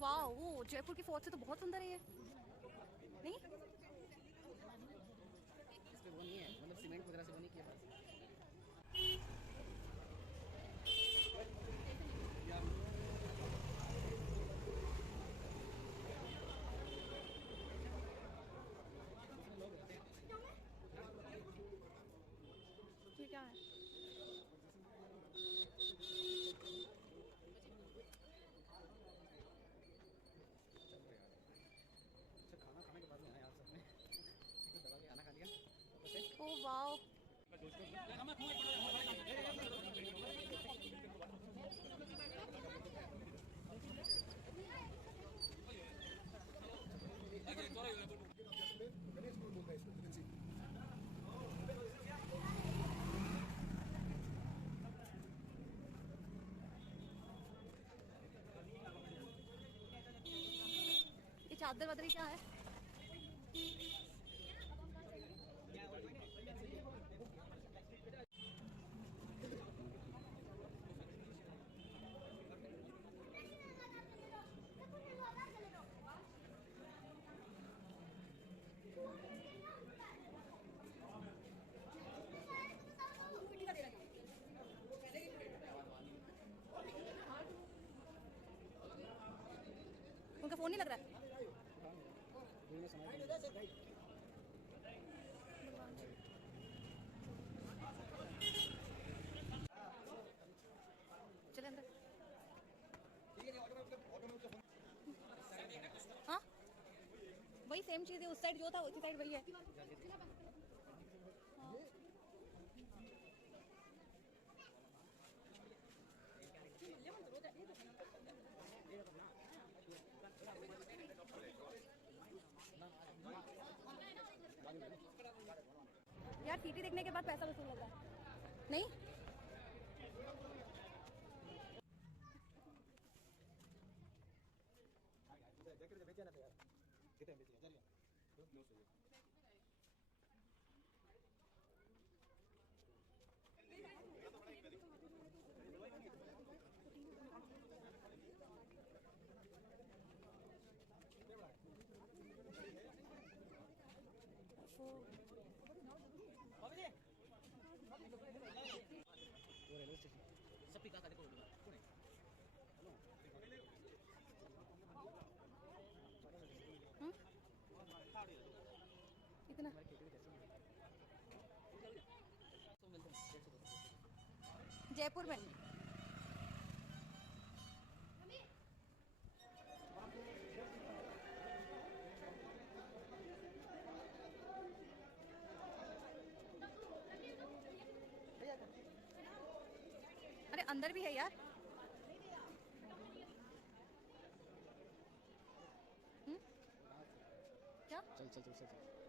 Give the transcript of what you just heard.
वाह, वो जयपुर की फोर्ट से तो बहुत सुंदर है ये। नहीं इस पे वो नहीं है, मतलब सीमेंट वगैरह से वो नहीं किया बस। ये क्या है? अच्छा, खाना खाने के बाद में आए आप सबने तो दबा के खाना खा लिया ऊपर से। ओ वाह, ये चादर वादर क्या है? उनका फोन नहीं लग रहा है? चले अंदर। हाँ, वही सेम चीज है, उस साइड जो था उसी साइड वही है। यार सीटी देखने के बाद पैसा वसूल लग रहा है नहीं? वो रेलवे स्टेशन सब पिका का देखो पुणे इतना जयपुर में अरे अंदर भी है यार। क्या? चल चल चल चल